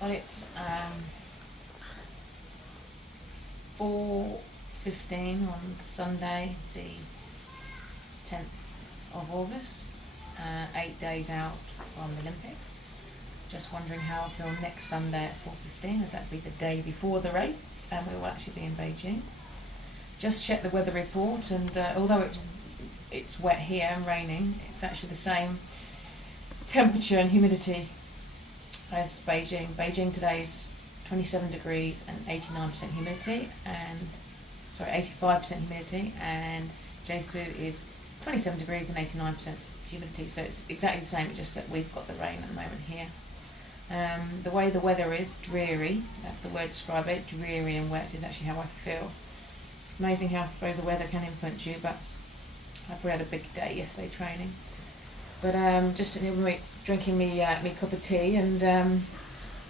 Well, it's 4:15 on Sunday, the 10th of August, 8 days out from the Olympics. Just wondering how I feel next Sunday at 4:15, as that'd be the day before the race, and we will actually be in Beijing. Just checked the weather report, and although it's wet here and raining, it's actually the same temperature and humidity as Beijing. Beijing today is 27 degrees and 89% humidity, and 85% humidity, and Jesu is 27 degrees and 89% humidity. So it's exactly the same, it's just that we've got the rain at the moment here. The way the weather is, dreary, that's the word to describe it, dreary and wet is actually how I feel. It's amazing how the weather can influence you, but I've had a big day yesterday training. But just sitting here with me, drinking me cup of tea, and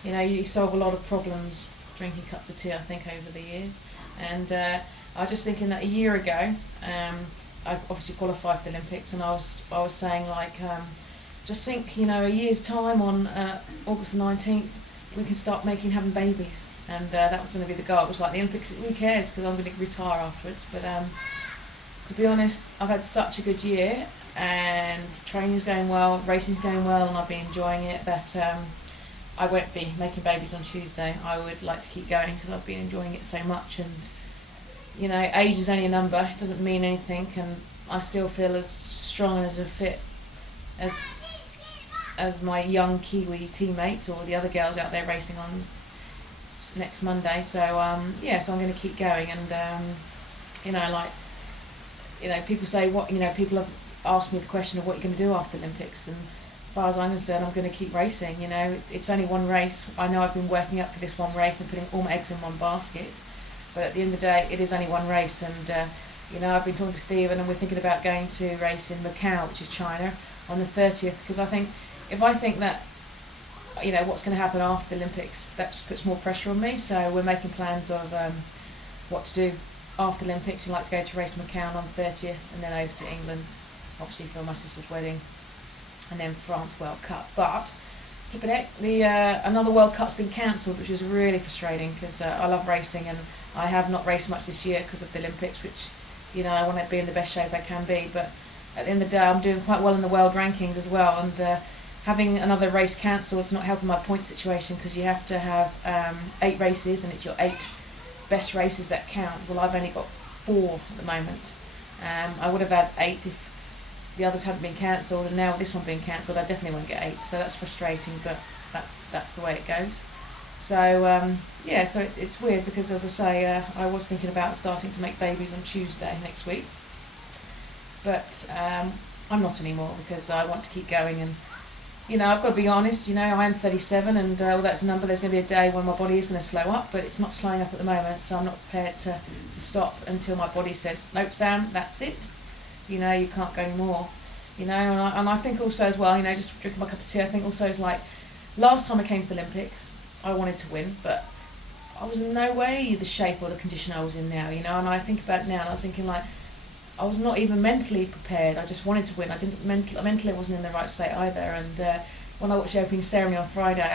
you solve a lot of problems drinking cups of tea, I think, over the years. And I was just thinking that a year ago, I obviously qualified for the Olympics, and I was saying, like, just think, a year's time on August the 19th, we can start having babies. And that was going to be the goal. It was like the Olympics, who cares, because I'm going to retire afterwards. But to be honest, I've had such a good year, and training's going well, racing's going well, and I've been enjoying it, that I won't be making babies on Tuesday. I would like to keep going because I've been enjoying it so much, and age is only a number, it doesn't mean anything, and I still feel as strong and as fit as my young Kiwi teammates or the other girls out there racing on next Monday. So so I'm going to keep going, and people say people have asked me the question of what you're going to do after the Olympics, and as far as I'm concerned, I'm going to keep racing. It's only one race. I know I've been working up for this one race and putting all my eggs in one basket, but at the end of the day, it is only one race. And I've been talking to Stephen, and we're thinking about going to race in Macau, which is China, on the 30th, because I think that what's going to happen after the Olympics, that just puts more pressure on me. So we're making plans of what to do after the Olympics. I'd like to go to race Macau on the 30th, and then over to England, obviously for my sister's wedding, and then France World Cup. But another World Cup's been cancelled, which is really frustrating, because I love racing, and I have not raced much this year because of the Olympics, which I want to be in the best shape I can be. But at the end of the day, I'm doing quite well in the world rankings as well, and having another race cancelled is not helping my point situation, because you have to have 8 races, and it's your 8 best races that count. Well, I've only got 4 at the moment. I would have had 8 if the others hadn't been cancelled, and now with this one being cancelled, I definitely won't get 8. So that's frustrating, but that's the way it goes. So so it's weird, because, as I say, I was thinking about starting to make babies on Tuesday next week, but I'm not anymore, because I want to keep going. And I've got to be honest, I am 37, and although that's a number, there's going to be a day when my body is going to slow up, but it's not slowing up at the moment, so I'm not prepared to stop until my body says, nope, Sam, that's it. You can't go anymore. And I think also as well, just drinking my cup of tea, I think also it's like, last time I came to the Olympics, I wanted to win, but I was in no way the shape or the condition I was in now, and I think about it now, and I was thinking, like, I was not even mentally prepared. I just wanted to win. I didn't mentally I wasn't in the right state either. And when I watched the opening ceremony on Friday,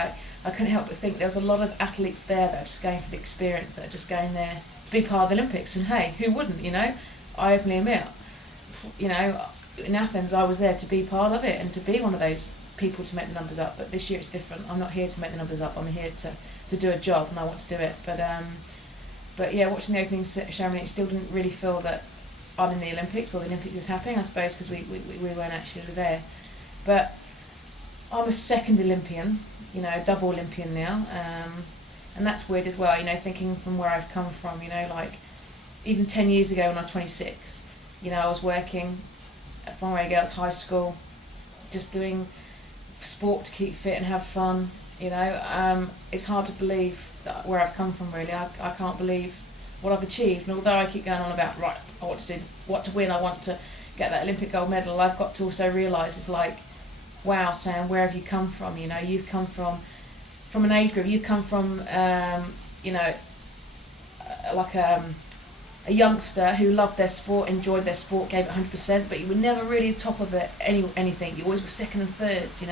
I couldn't help but think there was a lot of athletes there that are just going for the experience, that are just going there to be part of the Olympics. And hey, who wouldn't? I openly admit, in Athens, I was there to be part of it and to be one of those people to make the numbers up. But this year it's different. I'm not here to make the numbers up. I'm here to do a job, and I want to do it. But watching the opening ceremony, it still didn't really feel that I'm in the Olympics, or the Olympics was happening, I suppose, because we weren't actually there. But I'm a second Olympian, double Olympian now, and that's weird as well, thinking from where I've come from, like, even 10 years ago when I was 26, I was working at Farnborough Girls High School, just doing sport to keep fit and have fun, it's hard to believe that where I've come from, really. I can't believe what I've achieved, and although I keep going on about, right, I want to do what to win, I want to get that Olympic gold medal, I've got to also realise, it's like, wow, Sam, where have you come from? You've come from an age group, you've come from a youngster who loved their sport, enjoyed their sport, gave it 100%, but you were never really top of it, anything. You always were second and thirds, you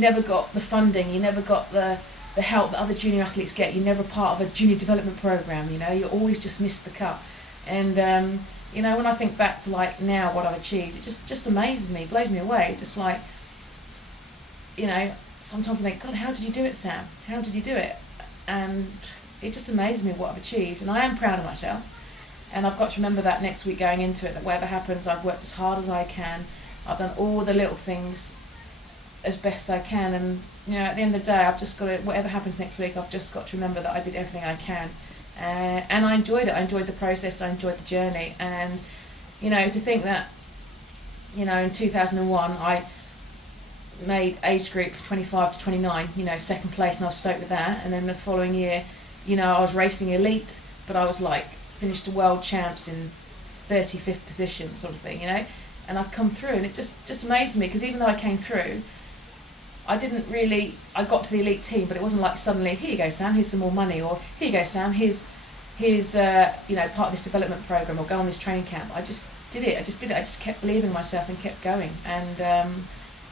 never got the funding, you never got the the help that other junior athletes get. You're never part of a junior development program, you know, you always just miss the cut. And you know, when I think back to like now what I've achieved, it just amazes me, blows me away. It's just like, you know, sometimes I think, God, how did you do it, Sam? How did you do it? And it just amazes me what I've achieved, and I am proud of myself. And I've got to remember that next week going into it, that whatever happens, I've worked as hard as I can. I've done all the little things as best I can, and you know, at the end of the day, I've just got to, whatever happens next week, I've just got to remember that I did everything I can. And I enjoyed it. I enjoyed the process. I enjoyed the journey. And you know, to think that, you know, in 2001 I made age group 25 to 29, you know, second place, and I was stoked with that. And then the following year, you know, I was racing elite, but I was like finished the world champs in 35th position, sort of thing, you know. And I've come through, and it just amazed me, because even though I came through, I got to the elite team, but it wasn't like suddenly, here you go, Sam, here's some more money, or here you go, Sam, here's you know, part of this development program, or go on this training camp. I just did it. I just kept believing in myself and kept going. And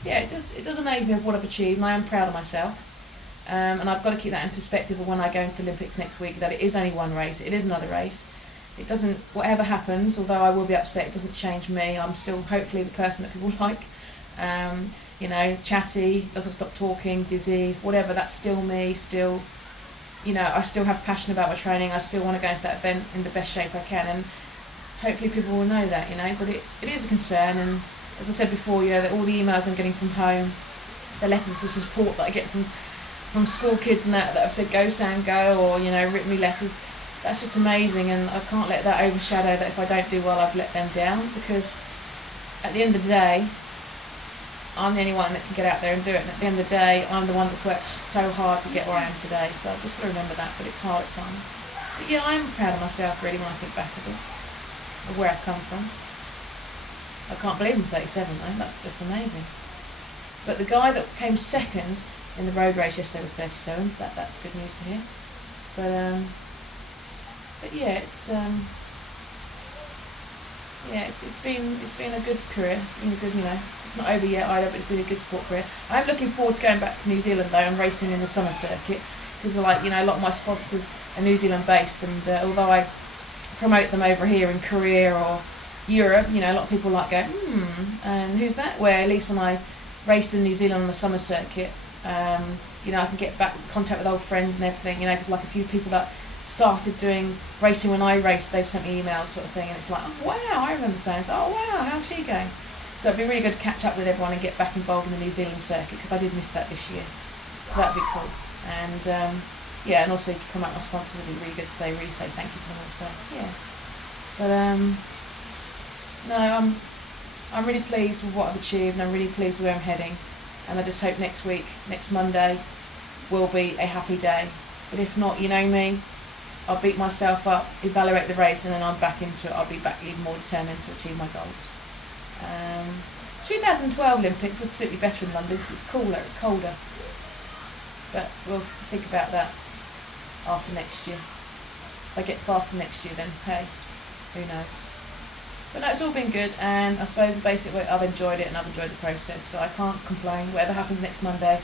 yeah, it does amaze me of what I've achieved, and I am proud of myself. And I've got to keep that in perspective of when I go into the Olympics next week, that it is only one race. It is another race. It doesn't, whatever happens, although I will be upset, it doesn't change me. I'm still hopefully the person that people like. You know, chatty, doesn't stop talking, dizzy, whatever, that's still me, still, you know, I still have passion about my training. I still want to go into that event in the best shape I can, and hopefully people will know that, you know. But it is a concern, and as I said before, you know, that all the emails I'm getting from home, the letters of support that I get from school kids and that have said, go Sam, go, or, you know, written me letters, that's just amazing. And I can't let that overshadow that if I don't do well, I've let them down, because at the end of the day, I'm the only one that can get out there and do it, and at the end of the day, I'm the one that's worked so hard to get where I am today, so I've just got to remember that, but it's hard at times. But yeah, I'm proud of myself really when I think back of it, of where I've come from. I can't believe I'm 37 though, that's just amazing. But the guy that came second in the road race yesterday was 37, so that's good news to hear. But yeah, it's been a good career, been a good, you know, it's not over yet either, but it's been a good sport career. I'm looking forward to going back to New Zealand though and racing in the summer circuit, because like, you know, a lot of my sponsors are New Zealand based, and although I promote them over here in Korea or Europe, you know, a lot of people like go, and who's that? Where at least when I race in New Zealand on the summer circuit, you know, I can get back in contact with old friends and everything, you know, because like a few people that started doing racing when I raced, they've sent me emails sort of thing, and it's like, oh wow, I remember saying, oh wow, how's she going? So it'd be really good to catch up with everyone and get back involved in the New Zealand circuit, because I did miss that this year, so that'd be cool. And yeah, and also to promote my sponsors, it'd be really good to really say thank you to them also. Yeah, but no, I'm really pleased with what I've achieved, and I'm really pleased with where I'm heading, and I just hope next Monday will be a happy day. But if not, you know me, I'll beat myself up, evaluate the race, and then I'm back into it. I'll be back even more determined to achieve my goals. 2012 Olympics would suit me better in London because it's cooler, it's colder. But we'll think about that after next year. If I get faster next year, then hey, who knows. But no, it's all been good, and I suppose the basic way, I've enjoyed it and I've enjoyed the process, so I can't complain. Whatever happens next Monday,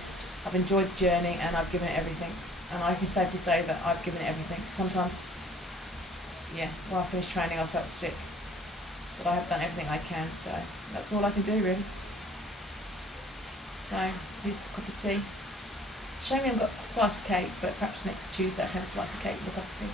I've enjoyed the journey and I've given it everything. And I can safely say that I've given it everything. Sometimes, yeah, when I finished training I felt sick, but I have done everything I can, so that's all I can do really. So, here's a cup of tea. Shame I haven't got a slice of cake, but perhaps next Tuesday I can have a slice of cake with a cup of tea.